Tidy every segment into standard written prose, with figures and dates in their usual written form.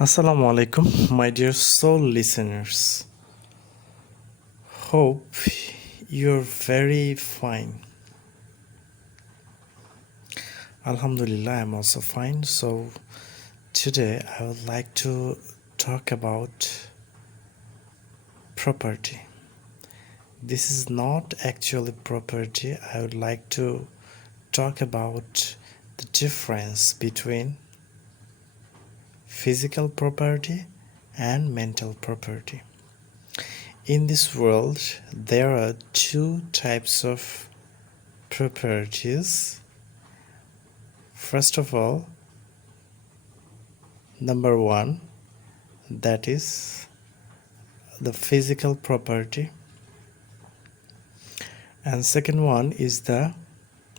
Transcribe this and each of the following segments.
Assalamu alaikum, my dear soul listeners. Hope you're very fine. Alhamdulillah, I'm also fine. So, today I would like to talk about property. This is not actually property. I would like to talk about the difference between physical property and mental property. In this world, there are two types of properties. First of all, number one, that is the physical property, and second one is the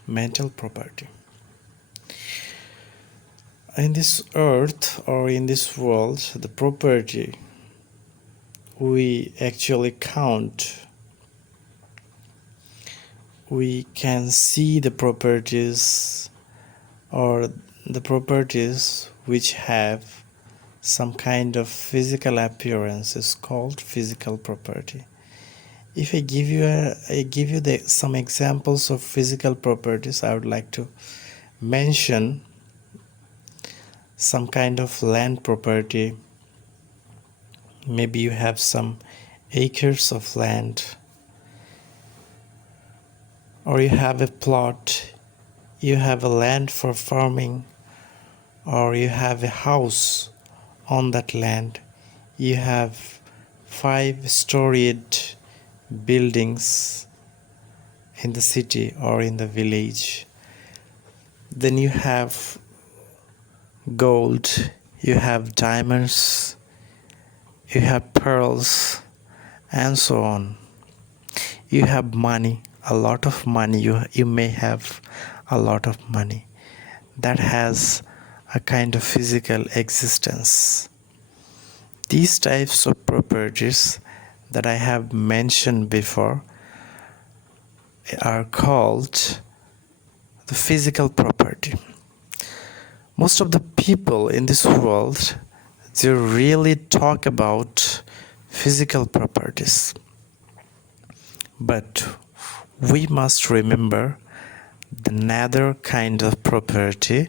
mental property. In this earth or in this world, the property we actually count, we can see the properties or the properties which have some kind of physical appearance is called physical property. If I give you some examples of physical properties, I would like to mention some kind of land property. Maybe you have some acres of land, or you have a plot, you have a land for farming, or you have a house on that land, you have 5-storied buildings in the city or in the village. Then you have gold, you have diamonds, you have pearls, and so on. You have money, a lot of money. You may have a lot of money. That has a kind of physical existence. These types of properties that I have mentioned before are called the physical property. Most of the people in this world, they really talk about physical properties. But we must remember another kind of property,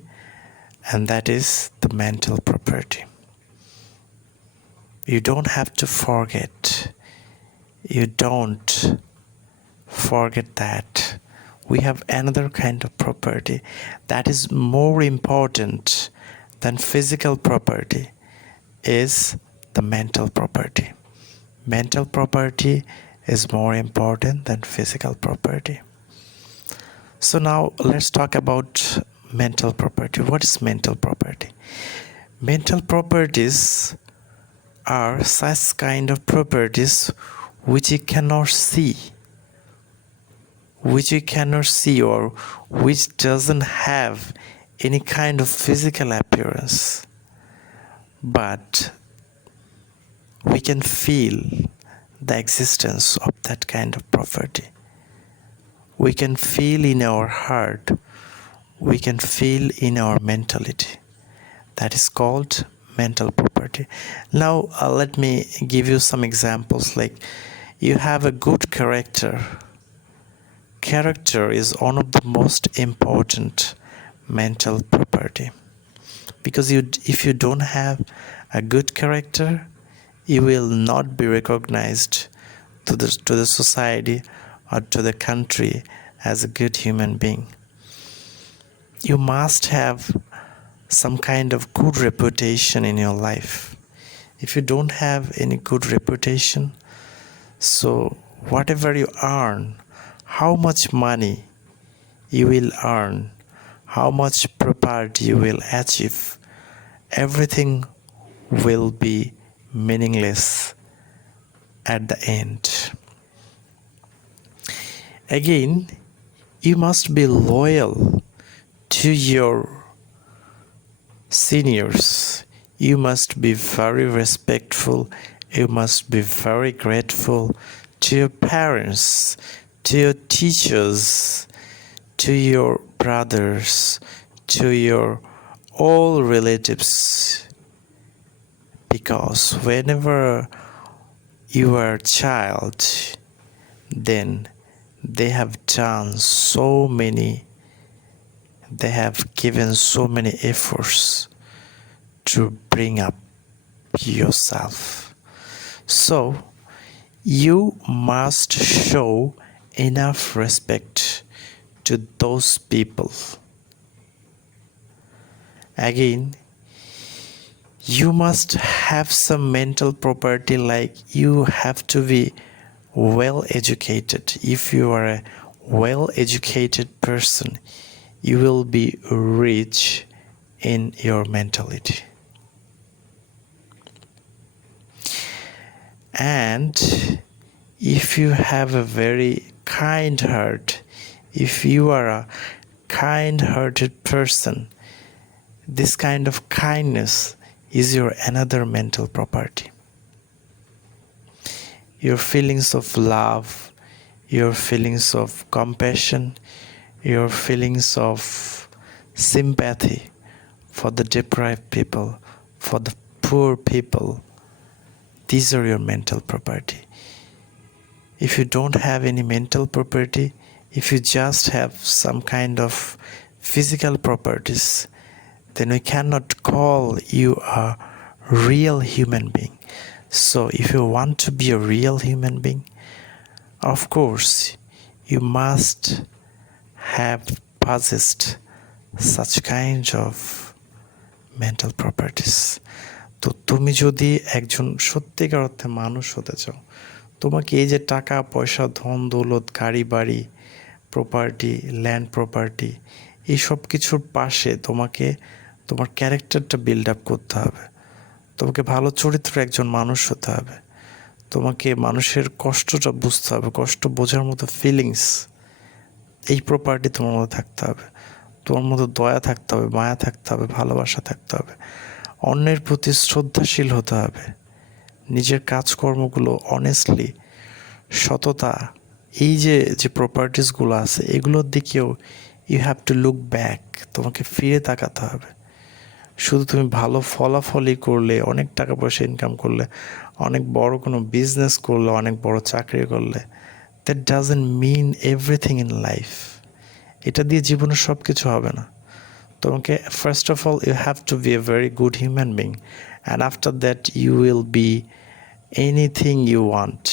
and that is the mental property. You don't have to forget. You don't forget that. We have another kind of property that is more important than physical property, is the mental property. Mental property is more important than physical property. So now let's talk about mental property. What is mental property? Mental properties are such kind of properties which you cannot see, or which doesn't have any kind of physical appearance, but we can feel the existence of that kind of property. We can feel in our heart, we can feel in our mentality. That is called mental property. Now let me give you some examples. Like, you have a good character. Character is one of the most important mental property, because if you don't have a good character, you will not be recognized to the society or to the country as a good human being. You must have some kind of good reputation in your life. If you don't have any good reputation, so whatever you earn, how much money you will earn, how much property you will achieve, everything will be meaningless at the end. Again, you must be loyal to your seniors. You must be very respectful. You must be very grateful to your parents, to your teachers, to your brothers, to your all relatives. Because whenever you are a child, then they have given so many efforts to bring up yourself. So you must show enough respect to those people. Again, you must have some mental property, like you have to be well educated. If you are a well educated person, you will be rich in your mentality. And if you have a very kind heart, if you are a kind hearted person, this kind of kindness is your another mental property. Your feelings of love, your feelings of compassion, your feelings of sympathy for the deprived people, for the poor people, these are your mental property. If you don't have any mental property, if you just have some kind of physical properties, then we cannot call you a real human being. So if you want to be a real human being, of course, you must have possessed such kind of mental properties. তো তুমি যদি একজন সত্যিকার অর্থে মানুষ হতে চাও, তোমাকে এই যে টাকা পয়সা, ধন দৌলত, গাড়ি বাড়ি, প্রপার্টি, ল্যান্ড প্রপার্টি, এই সব কিছুর পাশে তোমাকে তোমার ক্যারেক্টারটা বিল্ড আপ করতে হবে। তোমাকে ভালো চরিত্র একজন মানুষ হতে হবে। তোমাকে মানুষের কষ্টটা বুঝতে হবে, কষ্ট বোঝার মতো ফিলিংস, এই প্রপার্টি তোমার মধ্যে থাকতে হবে। তোমার মধ্যে দয়া থাকতে হবে, মায়া থাকতে হবে, ভালোবাসা থাকতে হবে, অন্যের প্রতি শ্রদ্ধাশীল হতে হবে, নিজের কাজকর্মগুলো অনেস্টলি, সততা, এই যে প্রপার্টিসগুলো আছে, এগুলোর দিকেও you have to look back. তোমাকে ফিরে তাকাতে হবে। শুধু তুমি ভালো ফলাফলই করলে, অনেক টাকা পয়সা ইনকাম করলে, অনেক বড় কোনো বিজনেস করলে, অনেক বড় চাকরি করলে, that doesn't mean everything in life. এটা দিয়ে জীবনের সব কিছু হবে না। তোমাকে first of all you have to be a very good human being, and after that you will be anything you want.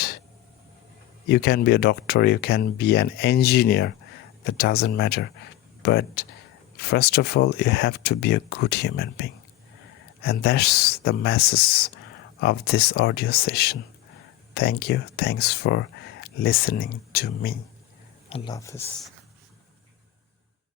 You can be a doctor, you can be an engineer, that doesn't matter. But first of all, you have to be a good human being. And that's the message of this audio session. Thank you. Thanks for listening to me. I love this.